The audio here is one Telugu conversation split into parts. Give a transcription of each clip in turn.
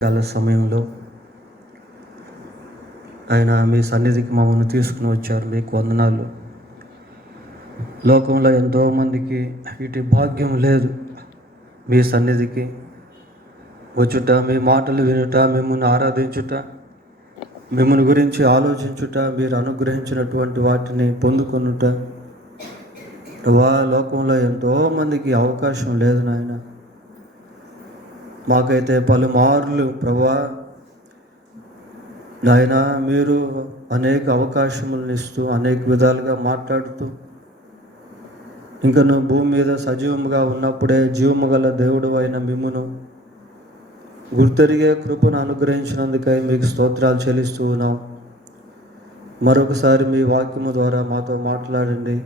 కాల సమయంలో ఆయన మీ సన్నిధికి మమ్మల్ని తీసుకుని వచ్చారు. మీకు వందనాలు. లోకంలో ఎంతోమందికి ఇటు భాగ్యం లేదు. మీ సన్నిధికి వచ్చుట, మీ మాటలు వినుట, మిమ్మల్ని ఆరాధించుట, మిమ్మల్ని గురించి ఆలోచించుట, మీరు అనుగ్రహించినటువంటి వాటిని పొందుకొనుట. ప్రభా, లోకంలో ఎంతోమందికి అవకాశం లేదు నాయన. మాకైతే పలుమార్లు ప్రభా నాయన మీరు అనేక అవకాశములను ఇస్తూ అనేక విధాలుగా మాట్లాడుతూ ఇంకా నువ్వు భూమి మీద సజీవముగా ఉన్నప్పుడే జీవము గల దేవుడు అయిన మిమ్మును గుర్తెరిగే కృపను అనుగ్రహించినందుకై మీకు స్తోత్రాలు చెల్లిస్తూ ఉన్నాం. మరొకసారి మీ వాక్యము ద్వారా మాతో మాట్లాడండి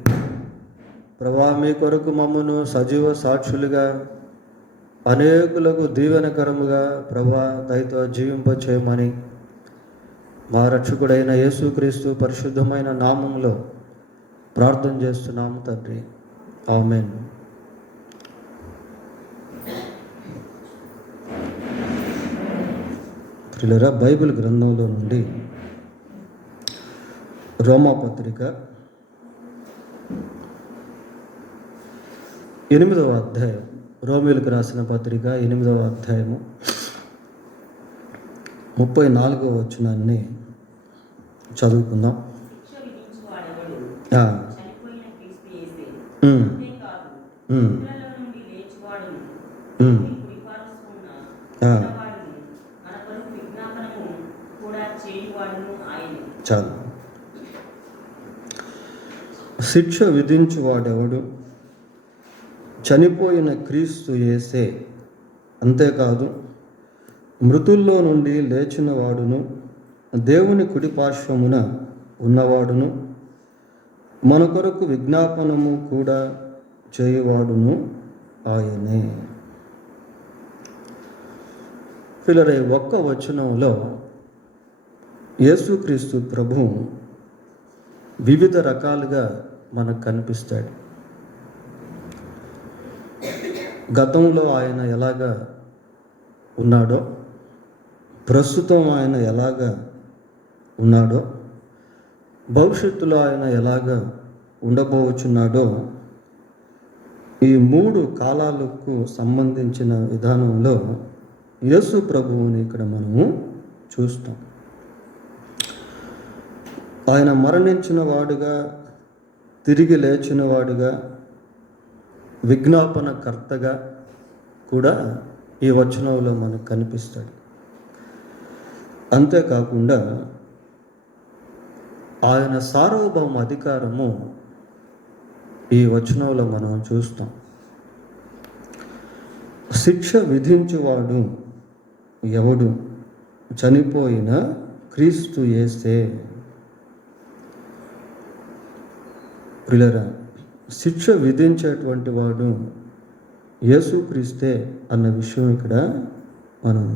ప్రభా. మీ కొరకు మమ్మను సజీవ సాక్షులుగా అనేకులకు దీవెనకరముగా ప్రభా దయతో జీవింపచేయమని మా రక్షకుడైన యేసుక్రీస్తు పరిశుద్ధమైన నామంలో ప్రార్థన చేస్తున్నాము తండ్రి. ఆమేన్. ప్రియులారా, బైబిల్ గ్రంథంలో నుండి రోమాపత్రిక 8వ అధ్యాయం, రోమీయులకు రాసిన పత్రిక 8వ అధ్యాయము 34వ వచనాన్ని చదువుకుందాం. చాలు. శిక్ష విధించువాడెవడు? చనిపోయిన క్రీస్తు యేసే. అంతేకాదు మృతుల్లో నుండి లేచిన వాడును, దేవుని కుడిపార్శ్వమున ఉన్నవాడును, మన కొరకు విజ్ఞాపనము కూడా చేయువాడును ఆయనే. పిల్లరే, ఒక్క వచనంలో యేసుక్రీస్తు ప్రభు వివిధ రకాలుగా మనకు కనిపిస్తాడు. గతంలో ఆయన ఎలాగా ఉన్నాడో, ప్రస్తుతం ఆయన ఎలాగా ఉన్నాడో, భవిష్యత్తులో ఆయన ఎలాగా ఉండబోచున్నాడో, ఈ 3 కాలాలకు సంబంధించిన విధానంలో యేసు ప్రభువుని ఇక్కడ మనము చూస్తాం. ఆయన మరణించిన వాడుగా, తిరిగి లేచిన వాడుగా, విజ్ఞాపనకర్తగా కూడా ఈ వచనంలో మనకు కనిపిస్తాడు. అంతేకాకుండా ఆయన సార్వభౌమ అధికారము ఈ వచనంలో మనం చూస్తాం. శిక్ష విధించువాడు ఎవడు? చనిపోయిన క్రీస్తు యేసే. ప్రియులారా, శిక్ష విధించేటువంటి వాడు యేసుక్రీస్తే అన్న విషయం ఇక్కడ మనం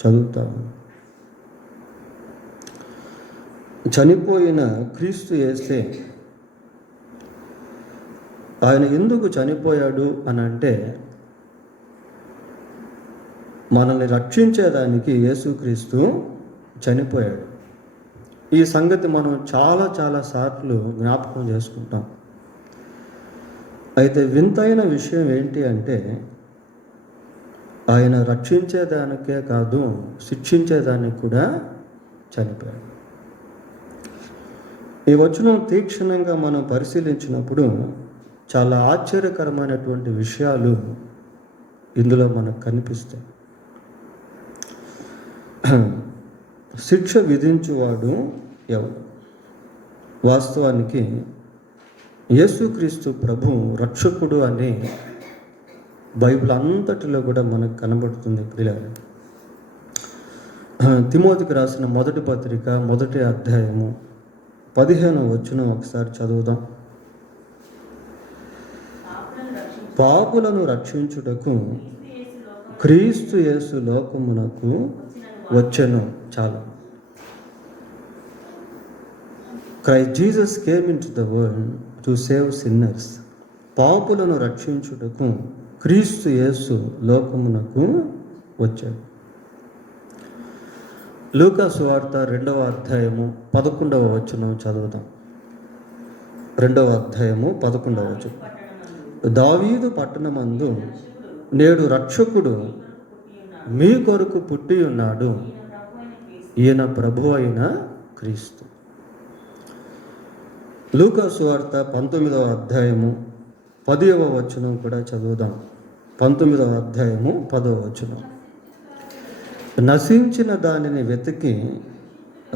చదువుతాము. చనిపోయిన క్రీస్తు యేసే. ఆయన ఎందుకు చనిపోయాడు అని అంటే, మనల్ని రక్షించేదానికి యేసుక్రీస్తు చనిపోయాడు. ఈ సంగతి మనం చాలా సార్లు జ్ఞాపకం చేసుకుంటాం. అయితే వింతైన విషయం ఏంటి అంటే, ఆయన రక్షించేదానికే కాదు, శిక్షించేదానికి కూడా చనిపోయాడు. ఈ వచనం తీక్షణంగా మనం పరిశీలించినప్పుడు చాలా ఆశ్చర్యకరమైనటువంటి విషయాలు ఇందులో మనకు కనిపిస్తాయి. శిక్ష విధించువాడు ఎవరు? వాస్తవానికి యేసుక్రీస్తు ప్రభు రక్షకుడు అని బైబిల్ అంతటిలో కూడా మనకు కనబడుతుంది. ప్రియులారా, తిమోతికి రాసిన మొదటి పత్రిక 1వ అధ్యాయము 15వ వచనం ఒకసారి చదువుదాం. పాపులను రక్షించుటకు క్రీస్తు యేసు లోకమునకు వచ్చెను. చాలు. Christ Jesus came into the world to save sinners. పాపులను రక్షించుటకు క్రీస్తు యేసు లోకమునకు వచ్చాడు. లూకా సువార్త 2వ అధ్యాయము 11వ వచనం చదువుదాం. 2వ అధ్యాయము 11వ వచనం. దావీదు పట్టణమందు నేడు రక్షకుడు మీ కొరకు పుట్టి ఉన్నాడు, ఈయన ప్రభు అయిన క్రీస్తు. లూకా సువార్త 19వ అధ్యాయము 10వ వచనం కూడా చదువుదాం. 19వ అధ్యాయము 10వ వచనం. నశించిన దానిని వెతికి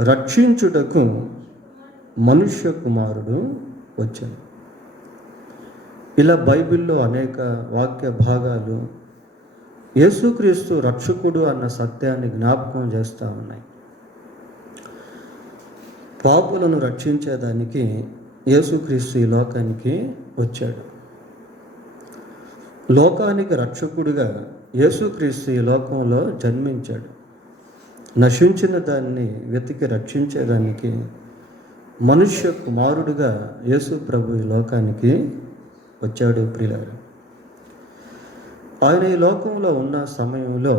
రక్షించుటకు మనుష్య కుమారుడు వచ్చాడు. ఇలా బైబిల్లో అనేక వాక్య భాగాలు యేసుక్రీస్తు రక్షకుడు అన్న సత్యాన్ని జ్ఞాపకం చేస్తూ ఉన్నాయి. పాపులను రక్షించేదానికి యేసుక్రీస్తు ఈ లోకానికి వచ్చాడు. లోకానికి రక్షకుడిగా యేసుక్రీస్తు ఈ లోకంలో జన్మించాడు. నశించిన దాన్ని వెతికి రక్షించేదానికి మనుష్య కుమారుడిగా యేసు ప్రభు ఈ లోకానికి వచ్చాడు. ప్రియులారా, ఆయన ఈ లోకంలో ఉన్న సమయంలో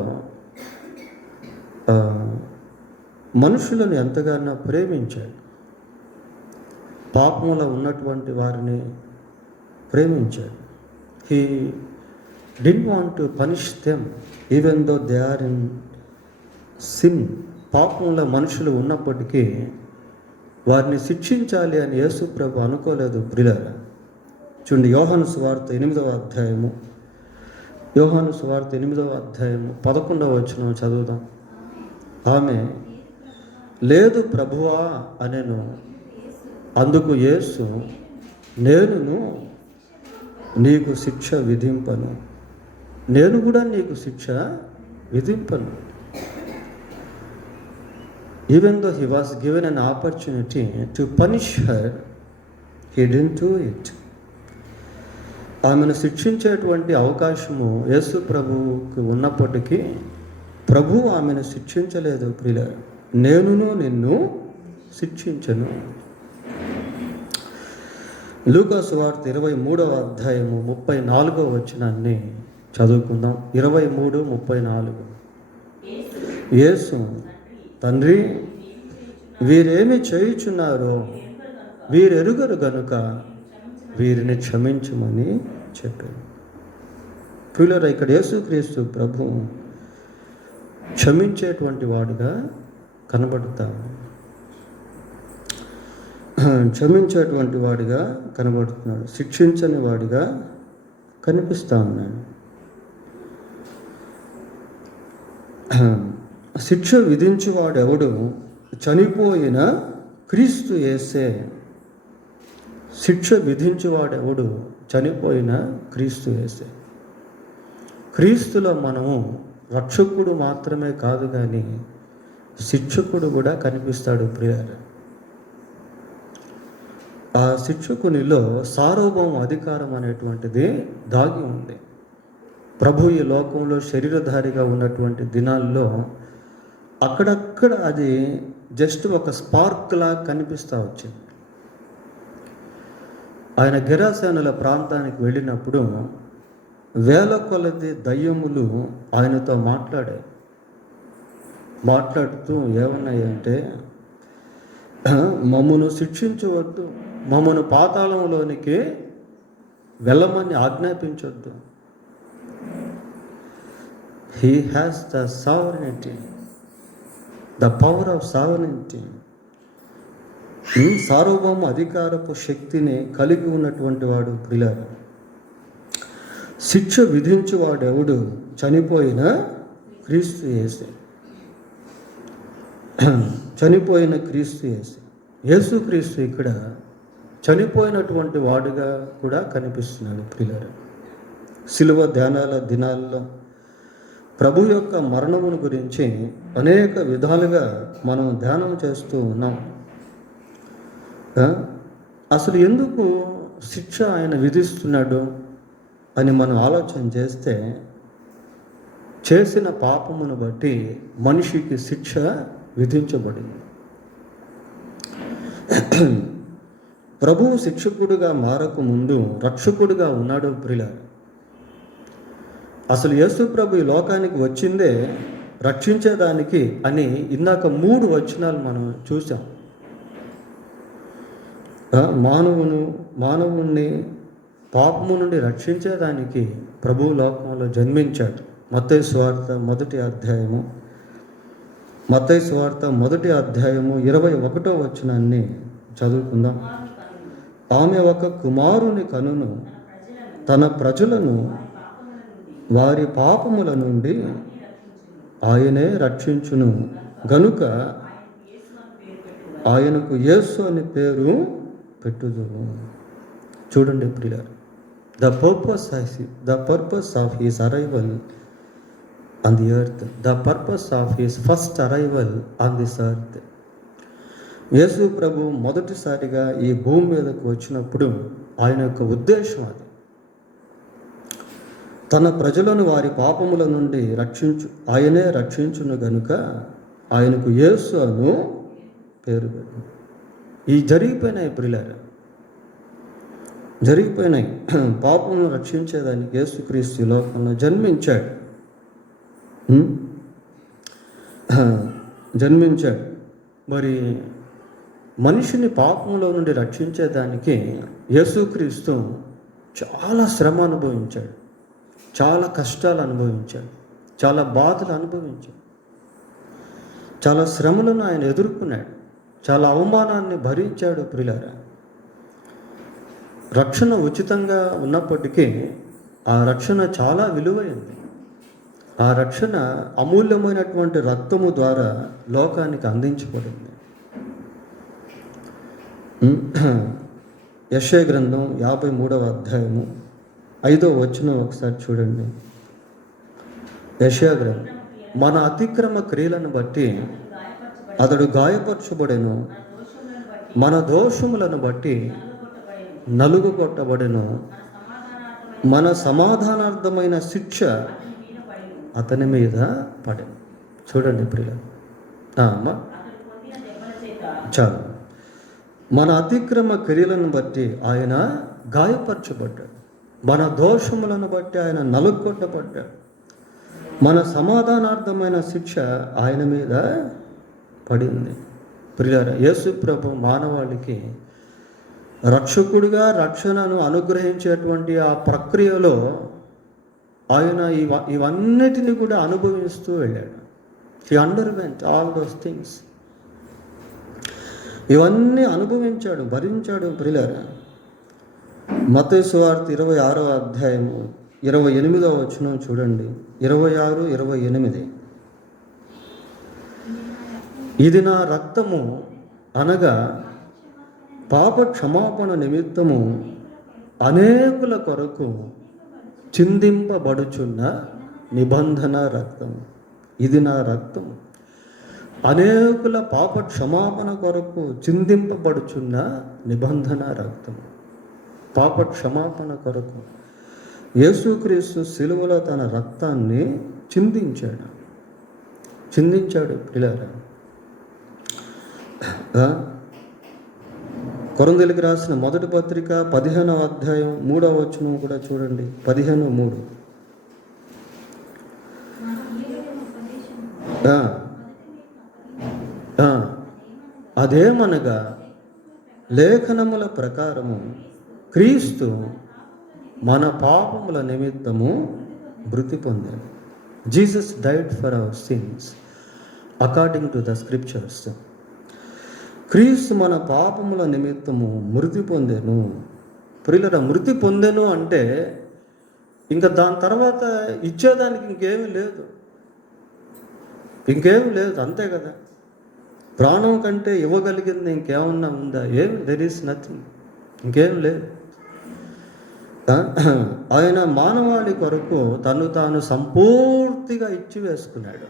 మనుషులను ఎంతగానో ప్రేమించాడు. పాపంలో ఉన్నటువంటి వారిని ప్రేమించాడు. He didn't want to punish them even though they are in sin. పాపంలో మనుషులు ఉన్నప్పటికీ వారిని శిక్షించాలి అని యేసు ప్రభు అనుకోలేదు. ప్రియులారా, చూడండి, యోహాను సువార్త 8వ అధ్యాయము 11వ వచనం చదువుదాం. ఆమె, లేదు ప్రభువా అనెను. అందుకు యేసు, నేనును నీకు శిక్ష విధింపను, నేను కూడా నీకు శిక్ష విధింపను. Even though he was given an opportunity to punish her, he didn't do it. ఆమెను శిక్షించేటువంటి అవకాశము యేసు ప్రభువుకి ఉన్నప్పటికీ ప్రభువు ఆమెను శిక్షించలేదు. ప్రియులారా, నేనును నిన్ను శిక్షించను. లూకా సువార్త 23వ అధ్యాయము 34వ వచనాన్ని చదువుకుందాం. 23:34. యేసు, తండ్రి, వీరేమి చేయుచున్నారో వీరెరుగరు గనుక వీరిని క్షమించమని చెప్పారు. ప్రియులారా, ఇక్కడ యేసుక్రీస్తు ప్రభు క్షమించేటువంటి వాడుగా కనబడతాడు. క్షమించేటువంటి వాడిగా కనబడుతున్నాడు, శిక్షించని వాడిగా కనిపిస్తూ ఉన్నాడు. శిక్ష విధించేవాడు ఎవడు? చనిపోయిన క్రీస్తు యేసే. శిక్ష విధించేవాడెవడు? చనిపోయిన క్రీస్తు యేసే. క్రీస్తులో మనము రక్షకుడు మాత్రమే కాదు కానీ శిక్షకుడు కూడా కనిపిస్తాడు. ప్రియులారా, ఆ శిక్షకునిలో సార్వభౌమ అధికారం అనేటువంటిది దాగి ఉంది. ప్రభు ఈ లోకంలో శరీరధారిగా ఉన్నటువంటి దినాల్లో అక్కడక్కడ అది జస్ట్ ఒక స్పార్క్లా కనిపిస్తూ వచ్చింది. ఆయన గెరాసేనుల ప్రాంతానికి వెళ్ళినప్పుడు వేల కొలది దయ్యములు ఆయనతో మాట్లాడుతూ ఏమన్నాయంటే, మమ్మను శిక్షించవద్దు, మమ్మను పాతాళంలోనికి వెళ్ళమని ఆజ్ఞాపించొద్దు. He has the sovereignty, the power of sovereignty. సార్వభౌమ అధికారపు శక్తిని కలిగి ఉన్నటువంటి వాడు. ప్రియులారా, శిక్ష విధించువాడు ఎవడు? చనిపోయిన క్రీస్తు యేసే. చనిపోయిన క్రీస్తు యేసే. యేసుక్రీస్తు ఇక్కడ చనిపోయినటువంటి వాడుగా కూడా కనిపిస్తున్నాడు. ప్రియులారా, శిలువ ధ్యానాల దినాల్లో ప్రభు యొక్క మరణమును గురించి అనేక విధాలుగా మనం ధ్యానం చేస్తూ ఉన్నాం. అసలు ఎందుకు శిక్ష ఆయన విధిస్తున్నాడు అని మనం ఆలోచన చేస్తే, చేసిన పాపమును బట్టి మనిషికి శిక్ష విధించబడింది. ప్రభువు శిక్షకుడుగా మారకు ముందు రక్షకుడుగా ఉన్నాడు. ప్రియులారా, అసలు యేసు ప్రభు ఈ లోకానికి వచ్చిందే రక్షించేదానికి అని ఇందాక 3 వచనాలు మనం చూసాం. మానవుణ్ణి పాపము నుండి రక్షించేదానికి ప్రభువు లోకంలో జన్మించాడు. మత్తయి సువార్త 1వ అధ్యాయము 21వ వచనాన్ని చదువుకుందాం. ఆమె ఒక కుమారుని కనును, తన ప్రజలను వారి పాపముల నుండి ఆయనే రక్షించును గనుక ఆయనకు యేసు అని పేరు పెట్టుదురు. చూడండి ప్రియులారా, the purpose of his arrival on the earth, the purpose of his first arrival on this earth. యేసు ప్రభు మొదటిసారిగా ఈ భూమి మీదకు వచ్చినప్పుడు ఆయన యొక్క ఉద్దేశం అది. తన ప్రజలను వారి పాపముల నుండి ఆయనే రక్షించును గనుక ఆయనకు యేసు అను పేరు పెట్టు. ఈ జరిగిపోయినాయి ప్రియులారా, జరిగిపోయినాయి. పాపములను రక్షించేదానికి యేసుక్రీస్తు లోకంలో జన్మించాడు. మరి మనిషిని పాపంలో నుండి రక్షించేదానికి యేసుక్రీస్తు చాలా శ్రమ అనుభవించాడు, చాలా కష్టాలు అనుభవించాడు, చాలా బాధలు అనుభవించాడు, చాలా శ్రమలను ఆయన ఎదుర్కొన్నాడు, చాలా అవమానాన్ని భరించాడు ప్రియులారా. రక్షణ ఉచితంగా ఉన్నప్పటికీ ఆ రక్షణ చాలా విలువైంది. ఆ రక్షణ అమూల్యమైనటువంటి రక్తము ద్వారా లోకానికి అందించబడింది. యెషయా గ్రంథం 53వ అధ్యాయము 5వ వచనం ఒకసారి చూడండి. యెషయా గ్రంథం, మన అతిక్రమ క్రియలను బట్టి అతడు గాయపరచబడెను, మన దోషములను బట్టి నలుగుకొట్టబడెను, మన సమాధానార్థమైన శిక్ష అతని మీద పడెను. చూడండి ప్రియ, చాలు. మన అతిక్రమ క్రియలను బట్టి ఆయన గాయపరచబడ్డాడు, మన దోషములను బట్టి ఆయన నలుగొట్టబడ్డాడు, మన సమాధానార్థమైన శిక్ష ఆయన మీద పడింది. ప్రియులారా, యేసు ప్రభు మానవాళికి రక్షకుడిగా రక్షణను అనుగ్రహించేటువంటి ఆ ప్రక్రియలో ఆయన ఇవన్నిటిని కూడా అనుభవిస్తూ వెళ్ళాడు. హి అండర్వెంట్ ఆల్ దోస్ థింగ్స్. ఇవన్నీ అనుభవించాడు, భరించాడు. ప్రియులారా, మత్తయి సువార్త 26వ అధ్యాయము 28వ వచనం చూడండి. 26, 28. ఇది నా రక్తము అనగా పాప క్షమాపణ నిమిత్తము అనేకుల కొరకు చిందింపబడుచున్న నిబంధన రక్తము. ఇది నా రక్తము అనేకుల పాప క్షమాపణ కొరకు చిందింపబడుచున్న నిబంధన రక్తము. పాప క్షమాపణ కొరకు యేసుక్రీస్తు సిలువలో తన రక్తాన్ని చిందించాడు ప్రియులారా. కొరింథీయులకు రాసిన మొదటి పత్రిక 15వ అధ్యాయం 3వ వచనం కూడా చూడండి. 15:3. అదేమనగా లేఖనముల ప్రకారము క్రీస్తు మన పాపముల నిమిత్తము మృతి పొందాడు. Jesus died for our sins according to the scriptures. క్రీస్తు మన పాపముల నిమిత్తము మృతి పొందెను. ప్రియులారా, మృతి పొందెను అంటే ఇంకా దాని తర్వాత ఇచ్చేదానికి ఇంకేమీ లేదు, అంతే కదా. ప్రాణం కంటే ఇవ్వగలిగింది ఇంకేమన్నా ఉందా? దెర్ ఈస్ నథింగ్, ఇంకేం లేదు. ఆయన మానవాళి కొరకు తను తాను సంపూర్తిగా ఇచ్చి వేసుకున్నాడు.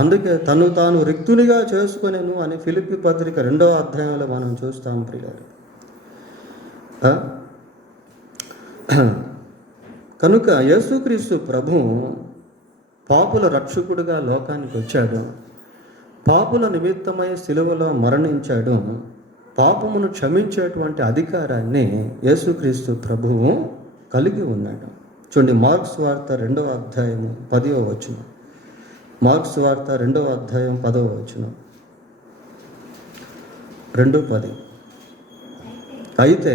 అందుకే తను తాను రిక్తునిగా చేసుకునేను అని ఫిలిప్పీ పత్రిక 2వ అధ్యాయంలో మనం చూస్తాం ప్రియులారా. కనుక యేసుక్రీస్తు ప్రభు పాపుల రక్షకుడిగా లోకానికి వచ్చాడు. పాపుల నిమిత్తమై సిలువలో మరణించాడు. పాపమును క్షమించేటువంటి అధికారాన్ని యేసుక్రీస్తు ప్రభువు కలిగి ఉన్నాడు. చూడండి, మార్క్స్ వార్త 2వ అధ్యాయము 10వ వచనం. మార్కు సువార్త 2వ అధ్యాయం 10వ వచనం. 2:10. అయితే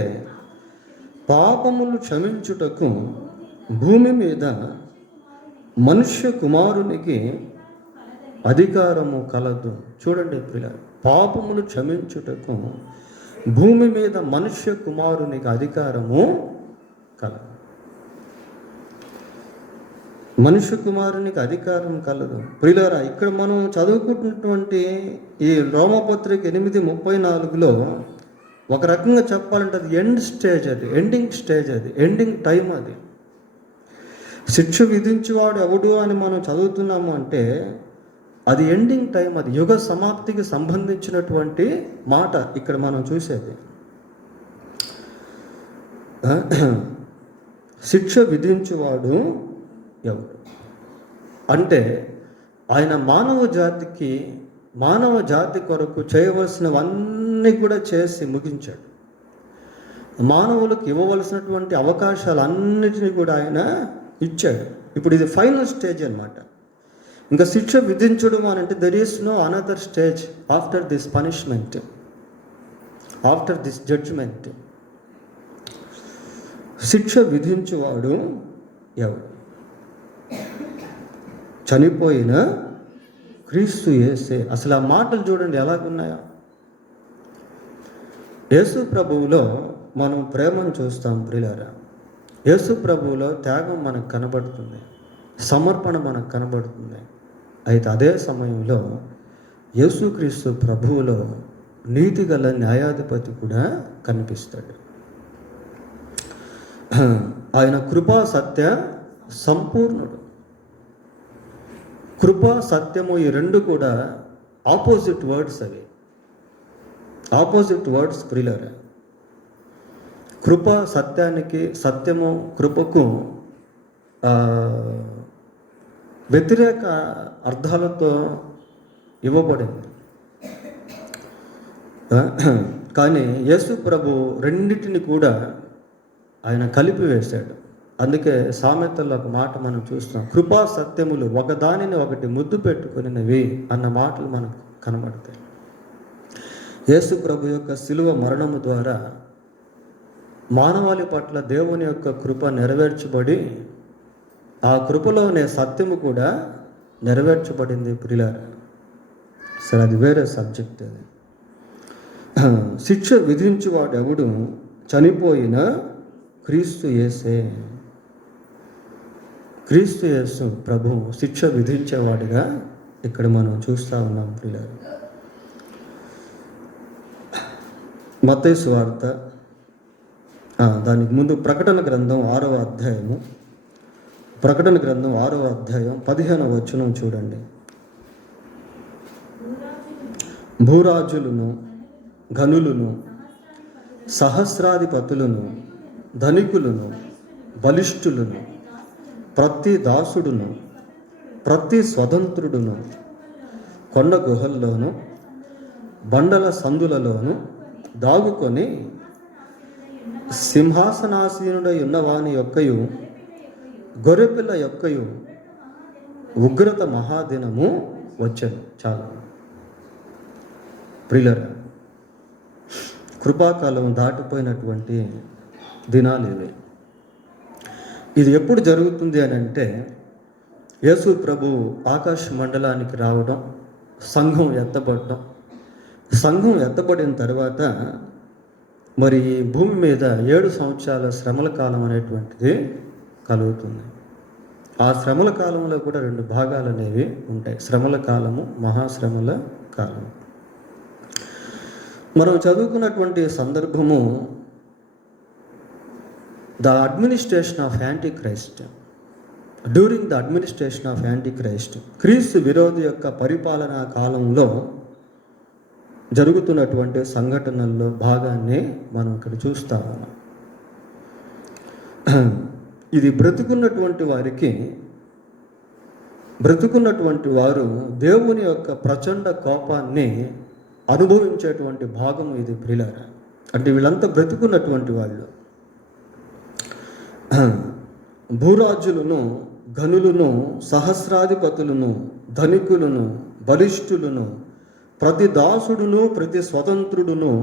పాపములు క్షమించుటకు భూమి మీద మనుష్య కుమారునికి అధికారము కలదు. చూడండి ప్రియులారా, పాపములు క్షమించుటకు భూమి మీద మనుష్య కుమారునికి అధికారము కలదు. మనుష్య కుమారునికి అధికారం కలదు. ప్రియులారా, ఇక్కడ మనం చదువుకుంటున్నటువంటి ఈ రోమపత్రిక 8:34లో ఒక రకంగా చెప్పాలంటే అది ఎండింగ్ స్టేజ్, అది ఎండింగ్ టైం. అది శిక్ష విధించేవాడు ఎవడు అని మనం చదువుతున్నాము అంటే అది ఎండింగ్ టైం, అది యుగ సమాప్తికి సంబంధించినటువంటి మాట ఇక్కడ మనం చూసేది. శిక్ష విధించేవాడు ఎవడు అంటే ఆయన మానవ జాతి కొరకు చేయవలసినవన్నీ కూడా చేసి ముగించాడు. మానవులకు ఇవ్వవలసినటువంటి అవకాశాలన్నిటినీ కూడా ఆయన ఇచ్చాడు. ఇప్పుడు ఇది ఫైనల్ స్టేజ్ అన్నమాట. ఇంకా శిక్ష విధించడం అని అంటే there is no another stage after this punishment, after this judgement. శిక్ష విధించువాడు ఎవడు? చనిపోయిన క్రీస్తు యేసే. అసలు ఆ మాటలు చూడండి ఎలాగున్నాయో. యేసు ప్రభువులో మనం ప్రేమను చూస్తాం ప్రియులారా. యేసు ప్రభువులో త్యాగం మనకు కనబడుతుంది, సమర్పణ మనకు కనబడుతుంది. అయితే అదే సమయంలో యేసుక్రీస్తు ప్రభువులో నీతిగల న్యాయాధిపతి కూడా కనిపిస్తాడు. ఆయన కృపా సత్య సంపూర్ణుడు. కృపా సత్యము ఈ రెండు కూడా ఆపోజిట్ వర్డ్స్. అవి ఆపోజిట్ వర్డ్స్ ప్రియులారా. కృప సత్యానికి, సత్యము కృపకు వ్యతిరేక అర్థాలతో ఇవ్వబడింది. కానీ యేసు ప్రభు రెండింటిని కూడా ఆయన కలిపివేశాడు. అందుకే సామెతల్లో ఒక మాట మనం చూస్తున్నాం, కృపా సత్యములు ఒకదానిని ఒకటి ముద్దు పెట్టుకునినవి అన్న మాటలు మనకు కనబడతాయి. యేసు ప్రభు యొక్క శిలువ మరణము ద్వారా మానవాళి పట్ల దేవుని యొక్క కృప నెరవేర్చబడి ఆ కృపలోనే సత్యము కూడా నెరవేర్చబడింది ప్రియులారా. సరే, అది వేరే సబ్జెక్ట్. అది శిక్ష విధించువాడు ఎవడు? చనిపోయిన క్రీస్తు యేసే. క్రీస్తు యేసు ప్రభు శిక్ష విధించేవాడిగా ఇక్కడ మనం చూస్తూ ఉన్నాం ప్రియులారా. మత్తయి సువార్త, దానికి ముందు ప్రకటన గ్రంథం 6వ అధ్యాయము, ప్రకటన గ్రంథం 6వ అధ్యాయం 15వ వచనం చూడండి. భూరాజులను, ఘనులను, సహస్రాధిపతులను, ధనికులను, బలిష్ఠులను, ప్రతి దాసుడును, ప్రతి స్వతంత్రుడును కొండ గుహల్లోను బండల సందులలోను దాగుకొని సింహాసనాసీనుడై ఉన్నవాని యొక్కయు గొర్రెపిల్ల యొక్కయు ఉగ్రత మహాదినము వచ్చెను. చాలా ప్రియులారా, కృపాకాలం దాటిపోయినటువంటి దినాలు ఇవి. ఇది ఎప్పుడు జరుగుతుంది అని అంటే, యేసు ప్రభు ఆకాశ మండలానికి రావడం, సంఘం ఎత్తబడడం, సంఘం ఎత్తబడిన తర్వాత మరి భూమి మీద 7 సంవత్సరాల శ్రమల కాలం అనేటువంటిది కలుగుతుంది. ఆ శ్రమల కాలంలో కూడా 2 భాగాలు అనేవి ఉంటాయి, శ్రమల కాలము, మహాశ్రమల కాలం. మనం చదువుకున్నటువంటి సందర్భము the administration of antichrist. During the administration of antichrist, క్రీస్తు విరోధి యొక్క పరిపాలనా కాలంలో జరుగుతున్నటువంటి సంఘటనల్లో భాగాన్ని మనం ఇక్కడ చూస్తా ఉన్నాం. ఇది బ్రతుకున్నటువంటి వారు దేవుని యొక్క ప్రచండ కోపాన్ని అనుభవించేటువంటి భాగం ఇది ప్రియులారా. అంటే వీళ్ళంతా బ్రతుకున్నటువంటి వాళ్ళు. భూరాజులను, ఘనులను, సహస్రాధిపతులను, ధనికులను, బలిష్ఠులను, ప్రతి దాసుడును, ప్రతి స్వతంత్రుడును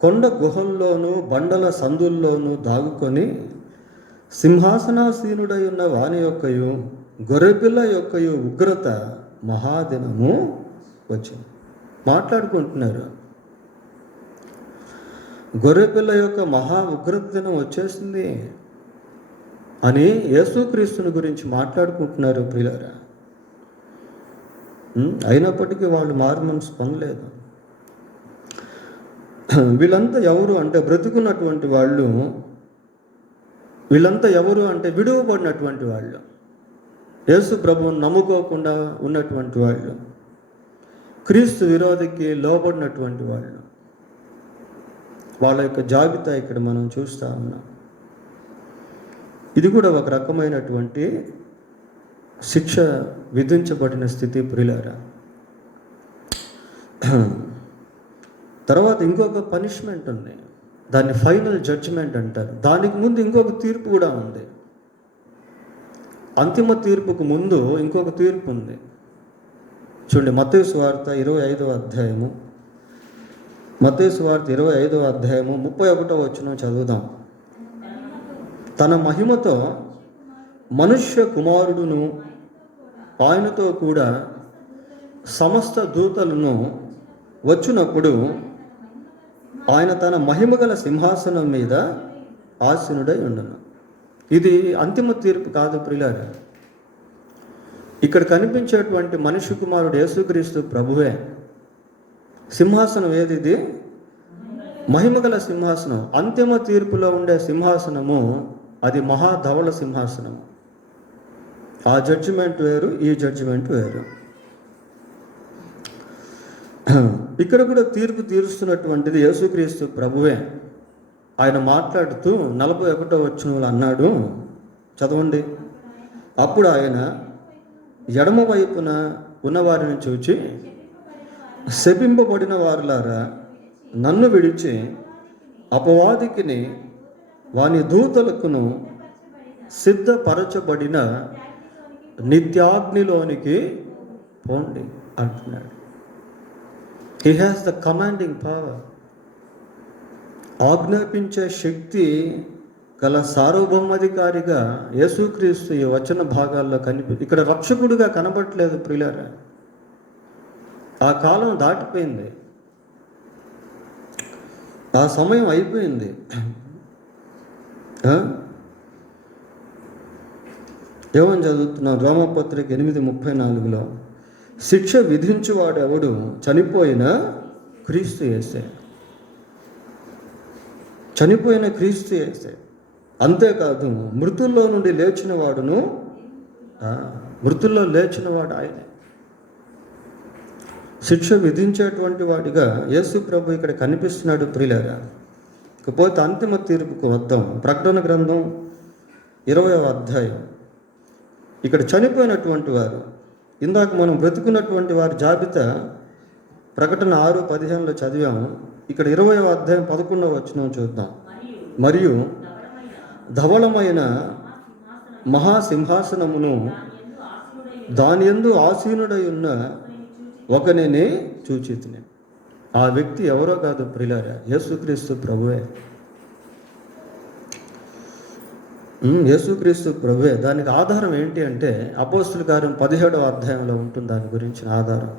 కొండ గుహల్లోనూ బండల సందుల్లోనూ దాగుకొని సింహాసనాసీనుడై ఉన్న వాని యొక్కయు గొర్రెపిల్ల యొక్కయు ఉగ్రత మహాదినము వచ్చింది. మాట్లాడుకుంటున్నారు, గొర్రెపిల్ల యొక్క మహా ఉగ్రత దినం వచ్చేసింది అని యేసుక్రీస్తుని గురించి మాట్లాడుకుంటున్నారు ప్రియులారా. అయినప్పటికీ వాళ్ళు మారు మనసు పొందలేదు. వీళ్ళంతా ఎవరు అంటే బ్రతుకున్నటువంటి వాళ్ళు, వీళ్ళంతా ఎవరు అంటే విడువబడినటువంటి వాళ్ళు, యేసు ప్రభువుని నమ్ముకోకుండా ఉన్నటువంటి వాళ్ళు, క్రీస్తు విరోధికి లోబడినటువంటి వాళ్ళు. వాళ్ళ యొక్క జాబితా ఇక్కడ మనం చూస్తూ ఉన్నాం. ఇది కూడా ఒక రకమైనటువంటి శిక్ష విధించబడిన స్థితి ప్రియులారా. తర్వాత ఇంకొక పనిష్మెంట్ ఉంది, దాన్ని ఫైనల్ జడ్జిమెంట్ అంటారు. దానికి ముందు ఇంకొక తీర్పు కూడా ఉంది. అంతిమ తీర్పుకు ముందు ఇంకొక తీర్పు ఉంది. చూడండి, మత్తయి సువార్త 25వ అధ్యాయము, మత్తయి సువార్త 25వ అధ్యాయము 31వ వచనం చదువుదాం. తన మహిమతో మనుష్య కుమారుడును ఆయనతో కూడా సమస్త దూతలను వచ్చినప్పుడు ఆయన తన మహిమగల సింహాసనం మీద ఆసీనుడై ఉండను. ఇది అంతిమ తీర్పు కాదు ప్రియులారా. ఇక్కడ కనిపించేటువంటి మనిషి కుమారుడు యేసుక్రీస్తు ప్రభువే. సింహాసనం ఏది? ఇది మహిమగల సింహాసనం. అంతిమ తీర్పులో ఉండే సింహాసనము అది మహాధవళ సింహాసనము. ఆ జడ్జిమెంట్ వేరు, ఈ జడ్జిమెంట్ వేరు. ఇక్కడ కూడా తీర్పు తీరుస్తున్నటువంటిది యేసుక్రీస్తు ప్రభువే. ఆయన మాట్లాడుతూ 41వ వచనంలో అన్నాడు, చదవండి. అప్పుడు ఆయన ఎడమ వైపున ఉన్నవారిని చూచి, శపింపబడిన వారులారా, నన్ను విడిచి అపవాదికిని వాని దూతలకును సిద్ధపరచబడిన నిత్యాగ్నిలోనికి పోండి అంటున్నాడు. He has the commanding power. ఆజ్ఞాపించే శక్తి గల సార్వభౌమాధికారిగా యేసుక్రీస్తు ఈ వచన భాగాల్లో ఇక్కడ రక్షకుడిగా కనబడట్లేదు ప్రియులారా. ఆ కాలం దాటిపోయింది, ఆ సమయం అయిపోయింది. ఏమని చదువుతున్నాం? రోమపత్రిక 8:34లో శిక్ష విధించువాడు ఎవడు? చనిపోయిన క్రీస్తు యేసే. చనిపోయిన క్రీస్తు యేసే. అంతేకాదు, మృతుల్లో నుండి లేచిన వాడును, మృతుల్లో లేచిన వాడు ఆయనే. శిక్ష విధించేటువంటి వాడిగా యేసు ప్రభు ఇక్కడ కనిపిస్తున్నాడు ప్రియులారా. ఇకపోతే అంతిమ తీర్పుకు వద్దాం. ప్రకటన గ్రంథం 20వ అధ్యాయం. ఇక్కడ చనిపోయినటువంటి వారు, ఇందాక మనం బ్రతుకున్నటువంటి వారి జాబితా ప్రకటన 6:15లో చదివాము. ఇక్కడ 20వ అధ్యాయం 11వ వచనం చూద్దాం. మరియు ధవళమైన మహాసింహాసనమును దాని యందు ఆసీనుడై ఉన్న ఒకనిని చూచితిని. ఆ వ్యక్తి ఎవరో కాదు ప్రియులారా, యేసుక్రీస్తు ప్రభువే. యేసుక్రీస్తు ప్రభువే. దానికి ఆధారం ఏంటి అంటే అపోస్తుల కార్యం 17వ అధ్యాయంలో ఉంటుంది దాని గురించిన ఆధారం.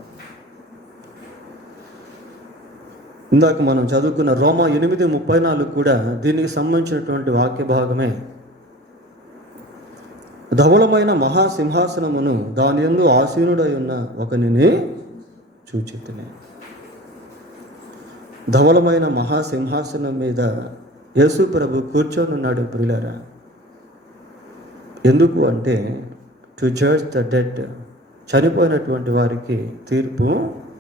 ఇందాక మనం చదువుకున్న రోమా 8:34 కూడా దీనికి సంబంధించినటువంటి వాక్య భాగమే. ధవళమైన మహాసింహాసనమును దాని యందు ఆసీనుడై ఉన్న ఒకనిని చూచితిని. ధవళమైన మహాసింహాసనం మీద యేసు ప్రభు కూర్చొని ఉన్నాడు ప్రియులారా. ఎందుకు అంటే టు జడ్జ్ ద డెడ్, చనిపోయినటువంటి వారికి తీర్పు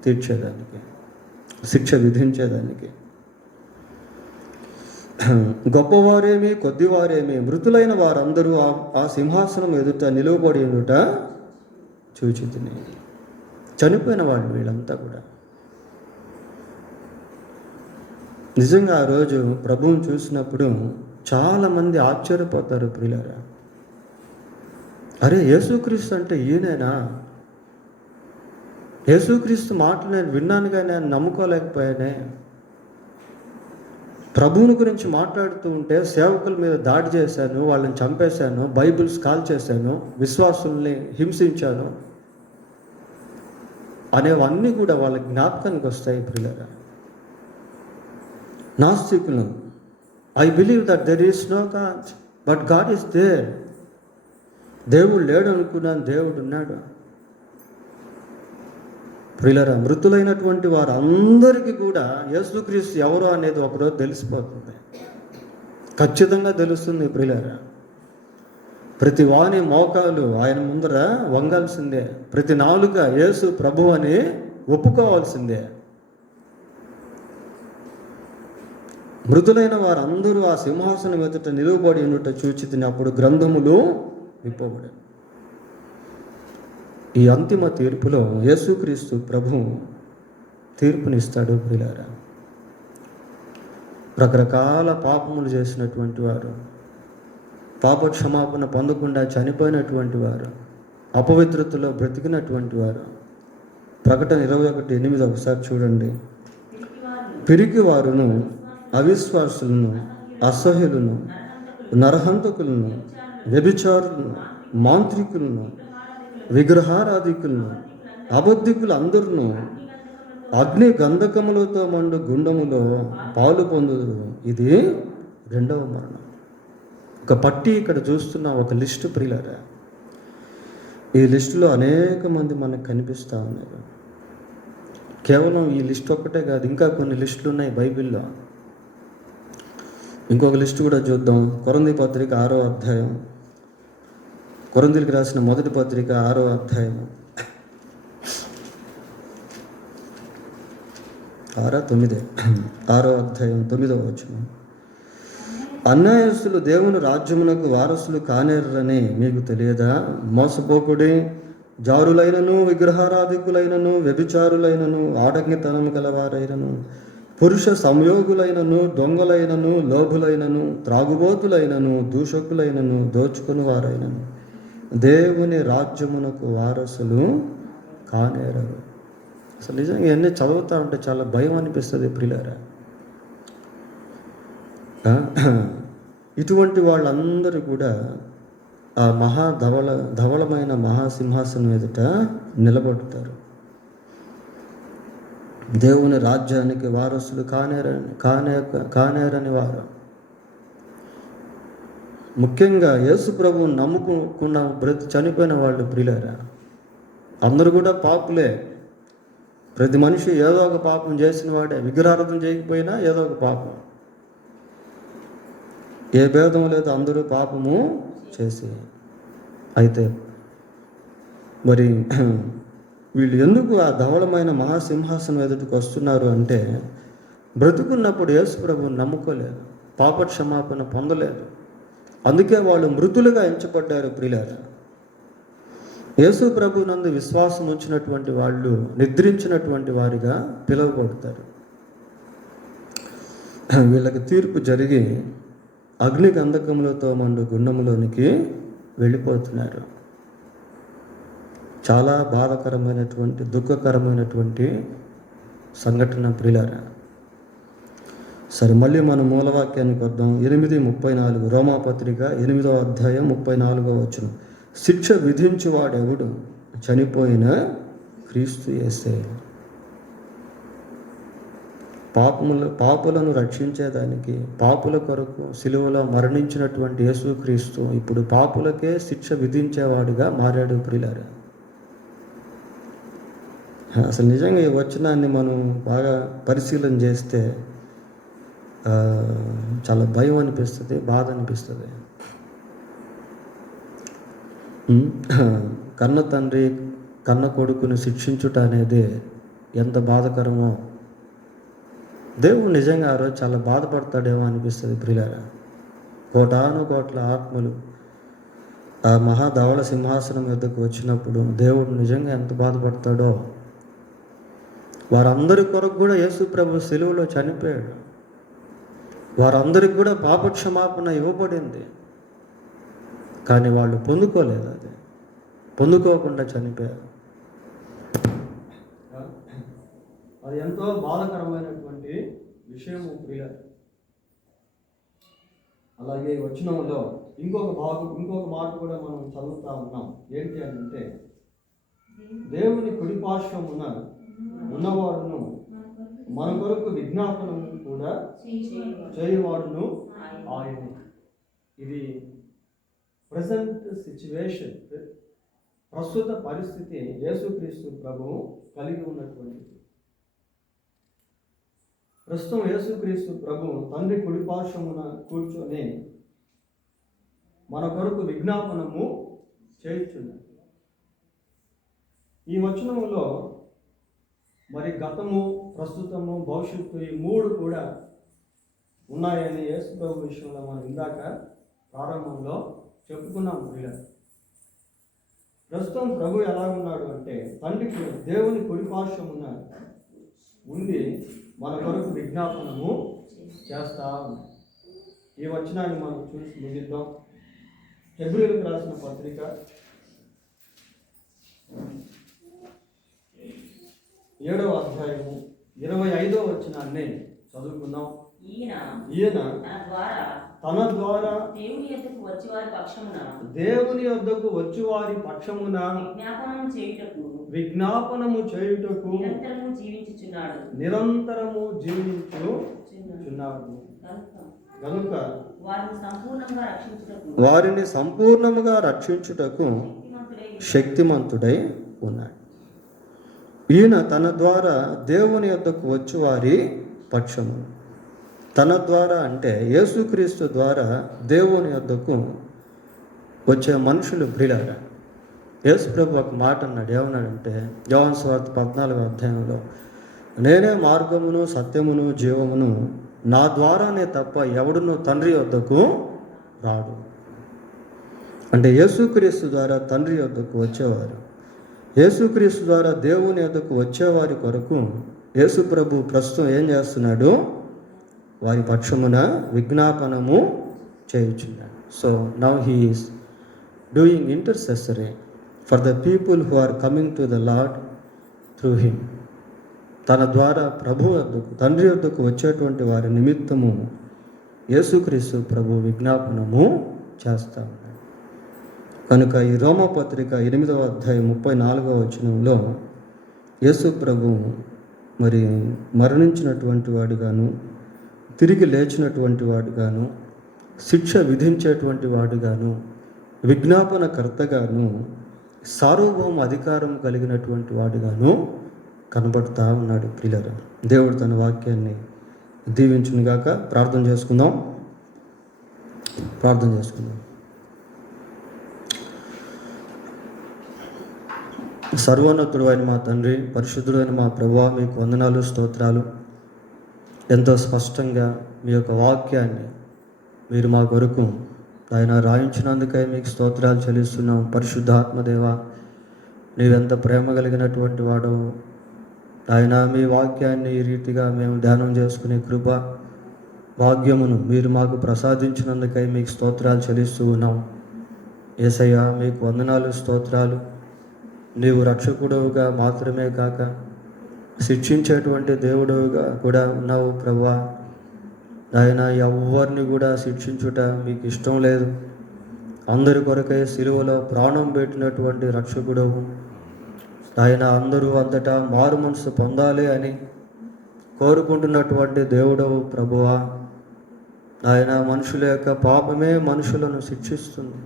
తీర్చేదానికి, శిక్ష విధించేదానికి. గొప్పవారేమి కొద్దివారేమి మృతులైన వారందరూ ఆ సింహాసనం ఎదుట నిలువబడి ఉండుట చూచితిని. చనిపోయిన వాళ్ళు వీళ్ళంతా కూడా. నిజంగా ఆ రోజు ప్రభువుని చూసినప్పుడు చాలామంది ఆశ్చర్యపోతారు ప్రియులారా. అరే, యేసుక్రీస్తు అంటే ఈయనేనా? యేసుక్రీస్తు మాటలు నేను విన్నాను కానీ నేను నమ్ముకోలేకపోయానే. ప్రభువుని గురించి మాట్లాడుతూ ఉంటే సేవకుల మీద దాడి చేశాను, వాళ్ళని చంపేశాను, బైబిల్స్ కాల్ చేశాను, విశ్వాసుల్ని హింసించాను అనేవన్నీ కూడా వాళ్ళ జ్ఞాపకానికి వస్తాయి ప్రియులారా. నాస్తికులు, I believe that there is no God but God is there. దేవుడు లేడు అనుకున్నాను, దేవుడు ఉన్నాడు. ప్రియులారా, మృతులైనటువంటి వారందరికీ కూడా యేసుక్రీస్తు ఎవరు అనేది ఒకరోజు తెలిసిపోతుంది, ఖచ్చితంగా తెలుస్తుంది ప్రియులారా. ప్రతి వాని మోకాలు ఆయన ముందర వంగాల్సిందే, ప్రతి నాలుక యేసు ప్రభు అని ఒప్పుకోవాల్సిందే. మృతులైన వారందరూ ఆ సింహాసనం ఎదుట నిలువబడి ఉండుట చూచి అప్పుడు గ్రంథములు విప్పబడి. ఈ అంతిమ తీర్పులో యేసుక్రీస్తు ప్రభు తీర్పునిస్తాడు ప్రియులారా. రకరకాల పాపములు చేసినటువంటి వారు, పాప క్షమాపణ పొందకుండా చనిపోయినటువంటి వారు, అపవిత్రతలో బ్రతికినటువంటి వారు. ప్రకటన 21:8 ఒకసారి చూడండి. పిరికి వారును, అవిశ్వాసులను, అసహ్యులను, నరహంతకులను, వ్యభిచారులను, మాంత్రికులను, విగ్రహారాధికులను, అబద్ధికులు అందరును అగ్ని గంధకములతో మండు గుండములో పాలు పొందుదురు. ఇది రెండవ మరణం. ఒక పట్టి ఇక్కడ చూస్తున్న ఒక లిస్టు ప్రియులారా. ఈ లిస్టులో అనేక మంది మనకు కనిపిస్తూ ఉన్నారు. కేవలం ఈ లిస్ట్ ఒక్కటే కాదు, ఇంకా కొన్ని లిస్టులు ఉన్నాయి బైబిల్లో. ఇంకొక లిస్టు కూడా చూద్దాం. కొరింథీ పత్రిక 6వ అధ్యాయం, కొరింథీయులకు రాసిన మొదటి పత్రిక 6వ అధ్యాయం 6వ అధ్యాయం 9వ వచనం. అన్యాయస్తులు దేవుని రాజ్యమునకు వారసులు కానేరని మీకు తెలియదా? మోసపోకుడి, జారులైనను, విగ్రహారాధికులైనను, వ్యభిచారులైనను, ఆటంకితనము గలవారైనను, పురుష సంయోగులైనను, దొంగలైనను, లోభులైనను, త్రాగుబోతులైనను, దూషకులైనను, దోచుకుని వారైనను దేవుని రాజ్యమునకు వారసులు కానేరరు. అసలు నిజంగా ఇవన్నీ చదువుతా ఉంటే చాలా భయం అనిపిస్తుంది ప్రియులారా. ఇటువంటి వాళ్ళందరూ కూడా ఆ ధవళమైన మహాసింహాసనం ఎదుట నిలబడతారు. దేవుని రాజ్యానికి వారసులు కానేరని వారు. ముఖ్యంగా యేసు ప్రభువుని నమ్ముకున్న చనిపోయిన వాళ్ళు ప్రియులారా, అందరూ కూడా పాపులే. ప్రతి మనిషి ఏదో ఒక పాపం చేసిన వాడే. విగ్రహారాధన చేయకపోయినా ఏదో ఒక పాపం, ఏ భేదం లేదు, అందరూ పాపము చేసి. అయితే మరి వీళ్ళు ఎందుకు ఆ ధవళమైన మహాసింహాసనం ఎదుటికి వస్తున్నారు అంటే, బ్రతుకున్నప్పుడు యేసు ప్రభువుని నమ్ముకోలేదు, పాప క్షమాపణ పొందలేదు. అందుకే వాళ్ళు మృతులుగా ఎంచబడ్డారు ప్రియులారా. యేసు ప్రభు నందు విశ్వాసం ఉంచినటువంటి వాళ్ళు నిద్రించినటువంటి వారిగా పిలువబడతారు. వీళ్ళకి తీర్పు జరిగి అగ్ని గంధకములతో మండు గుండములోనికి వెళ్ళిపోతున్నారు. చాలా బాధాకరమైనటువంటి, దుఃఖకరమైనటువంటి సంఘటన ప్రియులారా. సరే, మళ్ళీ మన మూలవాక్యానికి వద్దాం. 8:34 రోమాపత్రిక 8వ అధ్యాయం 34వ వచనం. శిక్ష విధించువాడెవడు? చనిపోయిన క్రీస్తు యేసే. పాపులను రక్షించేదానికి, పాపుల కొరకు సిలువలో మరణించినటువంటి యేసుక్రీస్తు ఇప్పుడు పాపులకే శిక్ష విధించేవాడుగా మారాడు ప్రియులారా. అసలు నిజంగా ఈ వచనాన్ని మనం బాగా పరిశీలన చేస్తే చాలా భయం అనిపిస్తుంది, బాధ అనిపిస్తుంది. కన్న తండ్రి కన్న కొడుకుని శిక్షించుట అనేది ఎంత బాధకరమో, దేవుడు నిజంగా ఆ రోజు చాలా బాధపడతాడేమో అనిపిస్తుంది ప్రియులారా. కోటాను కోట్ల ఆత్మలు ఆ మహాధవళ సింహాసనం వద్దకు వచ్చినప్పుడు దేవుడు నిజంగా ఎంత బాధపడతాడో. వారందరి కొరకు కూడా యేసు ప్రభు సిలువలో చనిపోయాడు. వారందరికి కూడా పాపక్షమాపణ ఇవ్వబడింది. కానీ వాళ్ళు పొందుకోలేదు. అది పొందుకోకుండా చనిపోయారు. అది ఎంతో బాధాకరమైనటువంటి విషయము ప్రియ. అలాగే వచనంలో ఇంకొక మాట కూడా మనం చదువుతా ఉన్నాం. ఏంటి అంటే, దేవుని కుడిపార్శ్వమున ఉన్నవాడును మన కొరకు విజ్ఞాపనం కూడా చేయవాడును ఆయన. ఇది ప్రజెంట్ సిచ్యువేషన్, ప్రస్తుత పరిస్థితి యేసుక్రీస్తు ప్రభువు కలిగి ఉన్నటువంటిది. ప్రస్తుతం యేసుక్రీస్తు ప్రభువు తండ్రి కుడిపార్శ్వమున కూర్చొని మన కొరకు విజ్ఞాపనము చేయుచున్నాడు. ఈ వచనములో మరి గతము, ప్రస్తుతము, భవిష్యత్తు ఈ మూడు కూడా ఉన్నాయని యేసు ప్రభు విషయంలో మనం ఇందాక ప్రారంభంలో చెప్పుకున్నాం. ప్రస్తుతం ప్రభు ఎలా ఉన్నాడు అంటే, తండ్రికి దేవుని కుడిపార్శ్వమున ఉండి మన కొరకు విజ్ఞాపనము చేస్తా ఉన్నాడు. ఈ వచనాన్ని మనం చూసి ముగిద్దాం. హెబ్రీయులకు రాసిన పత్రిక 7వ అధ్యాయము 25వ వచనాన్ని చదువుకుందాం. ఈయన తన ద్వారా దేవుని యొద్దకు వచ్చి వారి పక్షమున విజ్ఞాపనము చేయుటకు నిరంతరము జీవించుచున్నాడు. కనుక వారిని సంపూర్ణముగా రక్షించుటకు శక్తిమంతుడై ఉన్నాడు. ఈయన తన ద్వారా దేవుని యొద్దకు వచ్చి వారి పక్షము. తన ద్వారా అంటే యేసుక్రీస్తు ద్వారా దేవుని యొద్దకు వచ్చే మనుషులు ప్రియులారా. యేసు ప్రభు ఒక మాట అన్నాడు. ఏమన్నాడంటే, యోహాను సువార్త 14వ అధ్యాయంలో, నేనే మార్గమును సత్యమును జీవమును, నా ద్వారానే తప్ప ఎవడును తండ్రి యొద్దకు రాడు. అంటే యేసుక్రీస్తు ద్వారా తండ్రి యొద్దకు వచ్చేవారు, యేసుక్రీస్తు ద్వారా దేవుని యొద్దకు వచ్చేవారి కొరకు యేసు ప్రభు ప్రస్తుతం ఏం చేస్తున్నాడు? వారి పక్షమున విజ్ఞాపనము చేయుచున్నాడు. So now he is doing intercessory for the people who are coming to the lord through him. తన ద్వారా ప్రభు వద్దకు, తండ్రి వద్దకు వచ్చేటువంటి వారి నిమిత్తము యేసుక్రీస్తు ప్రభు విజ్ఞాపనము చేస్తా ఉన్నాడు. కనుక ఈ రోమపత్రిక 8వ అధ్యాయం 34వ వచనంలో యేసు ప్రభు మరి మరణించినటువంటి వాడుగాను, తిరిగి లేచినటువంటి వాడుగాను, శిక్ష విధించేటువంటి వాడుగాను, విజ్ఞాపనకర్తగాను, సార్వభౌమ అధికారం కలిగినటువంటి వాడుగాను కనబడుతూ ఉన్నాడు. ప్రియులారా, దేవుడు తన వాక్యాన్ని దీవించునుగాక. ప్రార్థన చేసుకుందాం. సర్వోన్నతుడు అయిన మా తండ్రి, పరిశుద్ధుడు అయిన మా ప్రభువా, మీకు వందనాలు, స్తోత్రాలు. ఎంతో స్పష్టంగా మీ యొక్క వాక్యాన్ని మీరు మా కొరకు ఆయన రాయించినందుకై మీకు స్తోత్రాలు చెల్లిస్తున్నాం. పరిశుద్ధాత్మదేవ, నీవెంత ప్రేమ కలిగినటువంటి వాడవు ఆయన. మీ వాక్యాన్ని ఈ రీతిగా మేము ధ్యానం చేసుకునే కృప భాగ్యమును మీరు మాకు ప్రసాదించినందుకై మీకు స్తోత్రాలు చెల్లిస్తూ ఉన్నాం. యేసయ్య, మీకు వందనాలు, స్తోత్రాలు. నీవు రక్షకుడవుగా మాత్రమే కాక శిక్షించేటువంటి దేవుడవుగా కూడా ఉన్నావు ప్రభువా. ఆయన ఎవరిని కూడా శిక్షించుట మీకు ఇష్టం లేదు. అందరి కొరకై సిలువలో ప్రాణం పెట్టినటువంటి రక్షకుడవు ఆయన. అందరూ అంతటా మారు మనసు పొందాలి అని కోరుకుంటున్నటువంటి దేవుడవు ప్రభువా. ఆయన మనుషుల యొక్క పాపమే మనుషులను శిక్షిస్తుంది.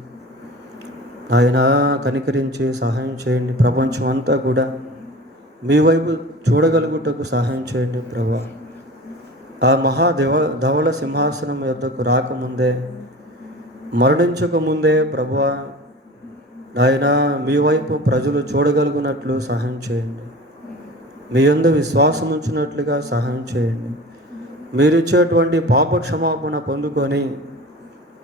ఆయన కనికరించి సహాయం చేయండి. ప్రపంచం అంతా కూడా మీ వైపు చూడగలుగుటకు సహాయం చేయండి ప్రభువా. ఆ ధవళ సింహాసనం యొద్దకు రాకముందే, మరణించకముందే ప్రభువా ఆయన మీ వైపు ప్రజలు చూడగలుగునట్లు సహాయం చేయండి. మీ యందు విశ్వాసం ఉంచినట్లుగా సహాయం చేయండి. మీరిచ్చేటువంటి పాప క్షమాపణ పొందుకొని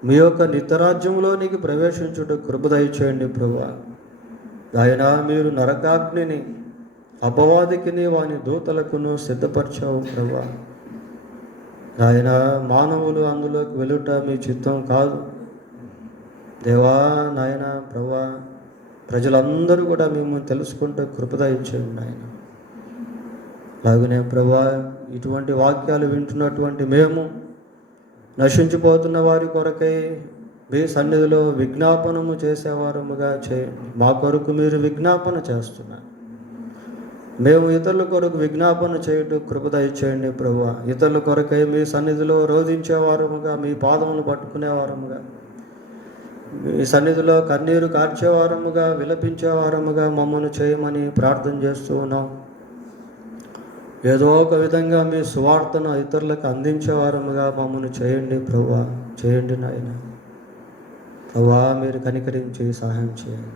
మీ యొక్క నిత్యరాజ్యంలోనికి ప్రవేశించుటకు కృప దయచేయండి ప్రభువా. ఆయన మీరు నరకాగ్నిని అపవాదికిని వాని దూతలకును సిద్ధపరిచావు ప్రభువా. ఆయన మానవులు అందులోకి వెళ్ళుట మీ చిత్తం కాదు దేవా. నాయన ప్రభువా, ప్రజలందరూ కూడా మేము తెలుసుకుంటే కృప దయచేయండి ఆయన. అలాగనే ప్రభా, ఇటువంటి వాక్యాలు వింటున్నటువంటి మేము నశించిపోతున్న వారి కొరకై మీ సన్నిధిలో విజ్ఞాపనము చేసేవారముగా చేయండి. మా కొరకు మీరు విజ్ఞాపన చేస్తున్నారు, మేము ఇతరుల కొరకు విజ్ఞాపన చేయటం కృప దయచేయండి ప్రభువా. ఇతరుల కొరకై మీ సన్నిధిలో రోధించేవారముగా, మీ పాదములు పట్టుకునేవారముగా, మీ సన్నిధిలో కన్నీరు కార్చేవారముగా, విలపించేవారముగా మమ్మల్ని చేయమని ప్రార్థన చేస్తూ ఉన్నాం. ఏదో ఒక విధంగా మీ సువార్తను ఇతరులకు అందించేవారముగా మమ్మల్ని చేయండి ప్రభువా, చేయండి నాయన. ప్రభువా, మీరు కనికరించి సహాయం చేయండి.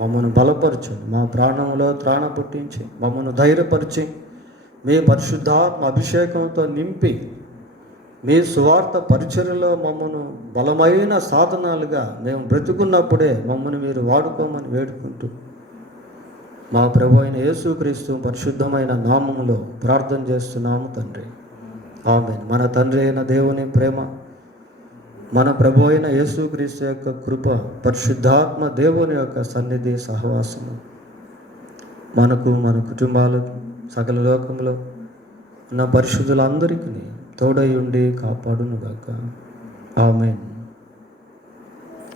మమ్మల్ని బలపరచండి, మా ప్రాణంలో త్రాణ పుట్టించి మమ్మల్ని ధైర్యపరిచి మీ పరిశుద్ధాత్మ అభిషేకంతో నింపి మీ సువార్త పరిచర్యలో మమ్మల్ని బలమైన సాధనాలుగా మేము బ్రతుకున్నప్పుడే మమ్మల్ని మీరు వాడుకోమని వేడుకుంటూ మా ప్రభు అయిన యేసుక్రీస్తు పరిశుద్ధమైన నామములో ప్రార్థన చేస్తున్నాము తండ్రి, ఆమేన్. మన తండ్రి అయిన దేవుని ప్రేమ, మన ప్రభు అయిన యేసుక్రీస్తు యొక్క కృప, పరిశుద్ధాత్మ దేవుని యొక్క సన్నిధి సహవాసము మనకు, మన కుటుంబాలకు, సకల లోకంలో ఉన్న పరిశుద్ధులందరికీ తోడై ఉండి కాపాడునుగాక. ఆమేన్.